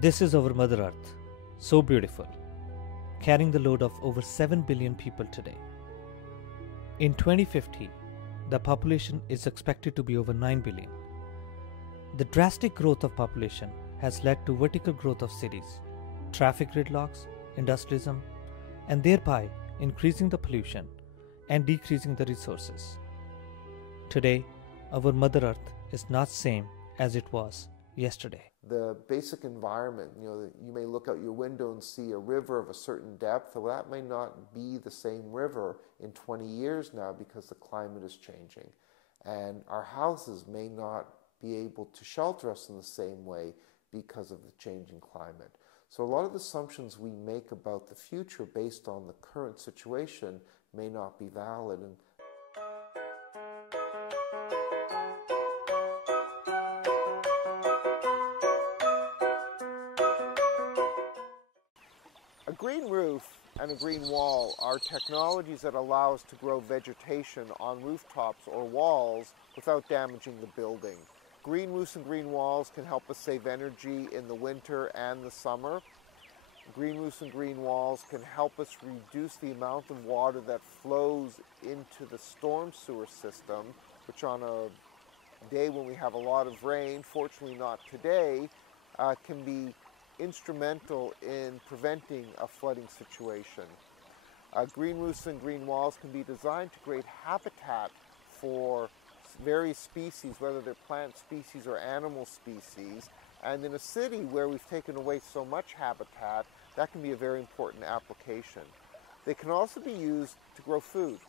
This is our Mother Earth, so beautiful, carrying the load of over 7 billion people today. In 2050, the population is expected to be over 9 billion. The drastic growth of population has led to vertical growth of cities, traffic gridlocks, industrialism, and thereby increasing the pollution and decreasing the resources. Today, our Mother Earth is not same as it was yesterday. The basic environment, you may look out your window and see a river of a certain depth. Well, that may not be the same river in 20 years now because the climate is changing. And our houses may not be able to shelter us in the same way because of the changing climate. So a lot of the assumptions we make about the future based on the current situation may not be valid. A green roof and a green wall are technologies that allow us to grow vegetation on rooftops or walls without damaging the building. Green roofs and green walls can help us save energy in the winter and the summer. Green roofs and green walls can help us reduce the amount of water that flows into the storm sewer system, which on a day when we have a lot of rain, fortunately not today, can be instrumental in preventing a flooding situation. Green roofs and green walls can be designed to create habitat for various species, whether they're plant species or animal species. And in a city where we've taken away so much habitat, that can be a very important application. They can also be used to grow food.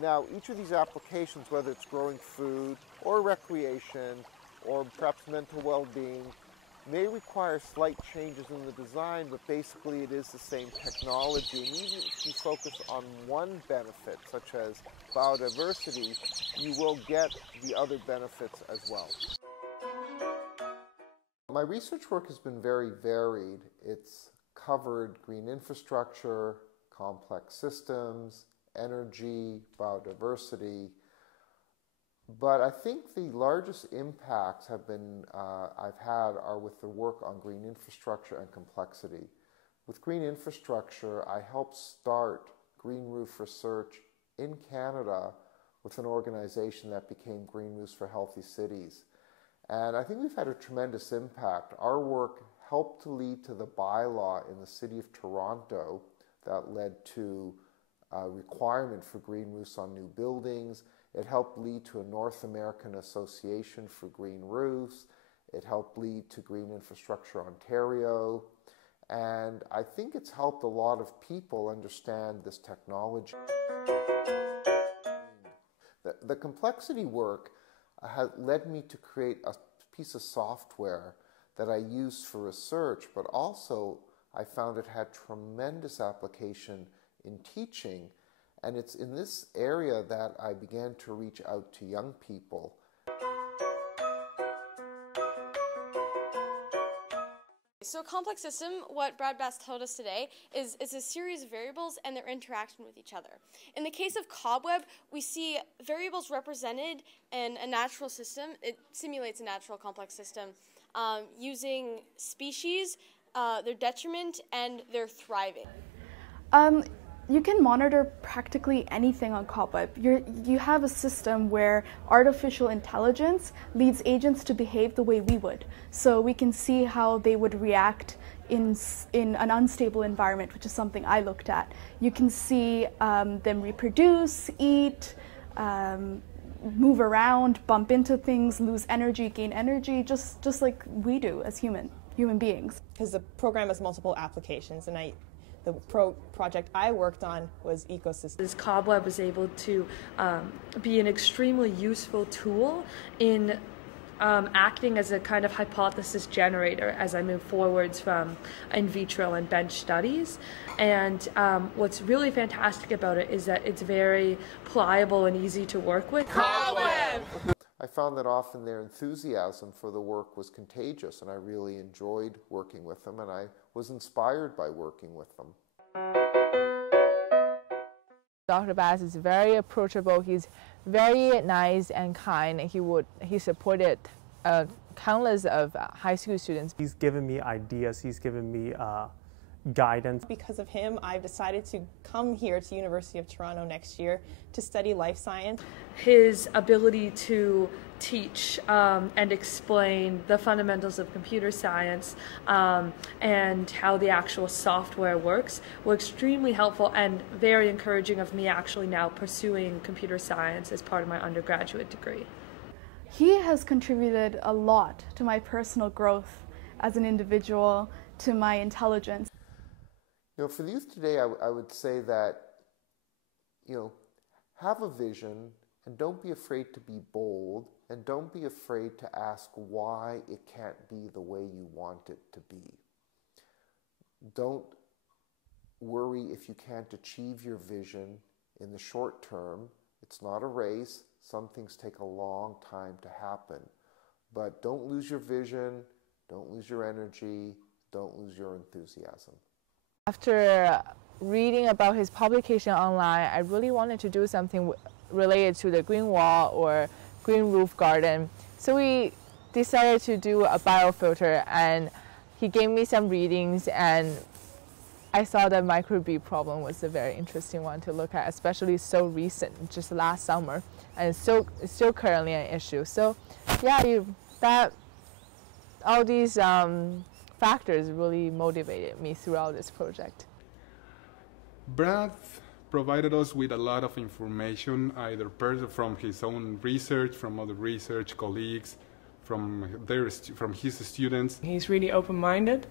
Now, each of these applications, whether it's growing food or recreation or perhaps mental well-being, may require slight changes in the design, but basically it is the same technology. And even if you focus on one benefit, such as biodiversity, you will get the other benefits as well. My research work has been very varied. It's covered green infrastructure, complex systems, energy, biodiversity. But I think the largest impacts I've had are with the work on green infrastructure and complexity. With green infrastructure, I helped start green roof research in Canada with an organization that became Green Roofs for Healthy Cities. And I think we've had a tremendous impact. Our work helped to lead to the bylaw in the city of Toronto that led to a requirement for green roofs on new buildings. It helped lead to a North American Association for Green Roofs. It helped lead to Green Infrastructure Ontario. And I think it's helped a lot of people understand this technology. The complexity work has led me to create a piece of software that I used for research, but also I found it had tremendous application in teaching. And it's in this area that I began to reach out to young people. So a complex system, what Brad Bass told us today, is a series of variables and their interaction with each other. In the case of Cobweb, we see variables represented in a natural system. It simulates a natural complex system using species, their detriment, and their thriving. You can monitor practically anything on Cobweb. You have a system where artificial intelligence leads agents to behave the way we would. So we can see how they would react in an unstable environment, which is something I looked at. You can see them reproduce, eat, move around, bump into things, lose energy, gain energy, just like we do as human beings. Because the program has multiple applications, and the project I worked on was ecosystems. This Cobweb was able to be an extremely useful tool in acting as a kind of hypothesis generator as I move forwards from in vitro and bench studies. And what's really fantastic about it is that it's very pliable and easy to work with. Cobweb! I found that often their enthusiasm for the work was contagious, and I really enjoyed working with them, and I was inspired by working with them. Dr. Bass is very approachable. He's very nice and kind. He supported countless of high school students. He's given me ideas, he's given me guidance. Because of him, I've decided to come here to University of Toronto next year to study life science. His ability to teach and explain the fundamentals of computer science and how the actual software works were extremely helpful and very encouraging of me actually now pursuing computer science as part of my undergraduate degree. He has contributed a lot to my personal growth as an individual, to my intelligence. You know, for the youth today, I would say that, you know, have a vision and don't be afraid to be bold and don't be afraid to ask why it can't be the way you want it to be. Don't worry if you can't achieve your vision in the short term. It's not a race. Some things take a long time to happen. But don't lose your vision, don't lose your energy, don't lose your enthusiasm. After reading about his publication online, I really wanted to do something related to the green wall or green roof garden. So we decided to do a biofilter, and he gave me some readings, and I saw the microbead problem was a very interesting one to look at, especially so recent, just last summer, and it's still currently an issue. So yeah, all these factors really motivated me throughout this project. Brad provided us with a lot of information, either from his own research, from other research colleagues, from his students. He's really open-minded,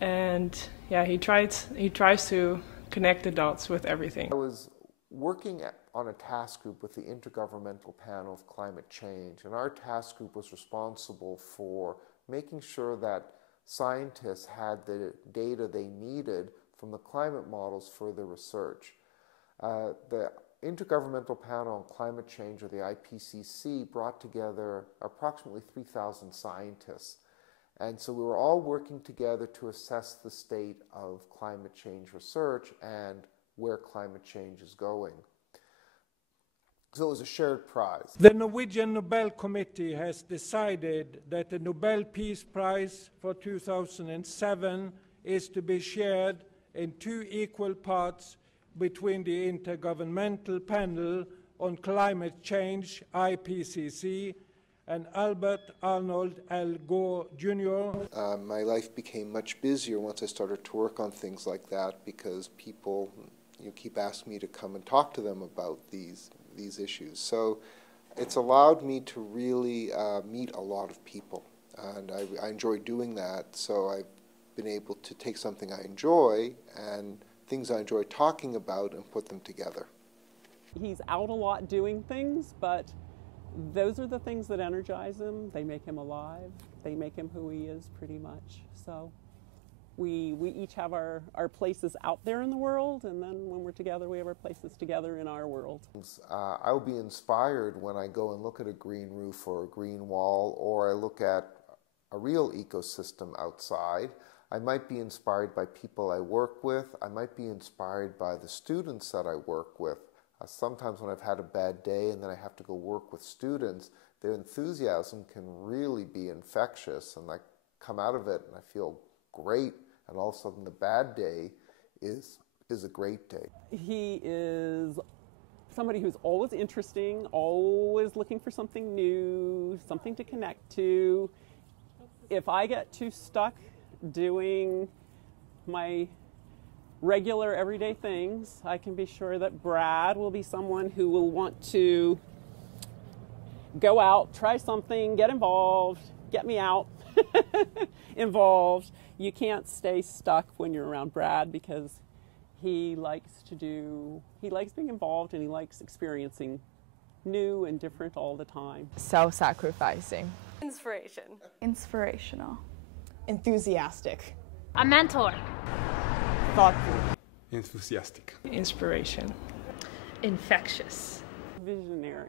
and yeah, he tries to connect the dots with everything. I was working on a task group with the Intergovernmental Panel of Climate Change, and our task group was responsible for making sure that scientists had the data they needed from the climate models for their research. The Intergovernmental Panel on Climate Change, or the IPCC, brought together approximately 3,000 scientists. And so we were all working together to assess the state of climate change research and where climate change is going. So it was a shared prize. The Norwegian Nobel Committee has decided that the Nobel Peace Prize for 2007 is to be shared in 2 equal parts between the Intergovernmental Panel on Climate Change, IPCC, and Albert Arnold Al Gore Jr. My life became much busier once I started to work on things like that, because people keep asking me to come and talk to them about these issues. So it's allowed me to really meet a lot of people, and I enjoy doing that. So I've been able to take something I enjoy and things I enjoy talking about and put them together. He's out a lot doing things, but those are the things that energize him. They make him alive. They make him who he is, pretty much. So we each have our places out there in the world, and then when we're together, we have our places together in our world. I'll be inspired when I go and look at a green roof or a green wall, or I look at a real ecosystem outside. I might be inspired by people I work with. I might be inspired by the students that I work with. Sometimes when I've had a bad day and then I have to go work with students, their enthusiasm can really be infectious, and I come out of it and I feel great, and all of a sudden the bad day is a great day. He is somebody who's always interesting, always looking for something new, something to connect to. If I get too stuck doing my regular everyday things, I can be sure that Brad will be someone who will want to go out, try something, get involved, get me out involved. You can't stay stuck when you're around Brad, because he likes being involved, and he likes experiencing new and different all the time. Self-sacrificing. Inspiration. Inspirational. Enthusiastic. A mentor. Thoughtful. Enthusiastic. Inspiration. Infectious. Visionary.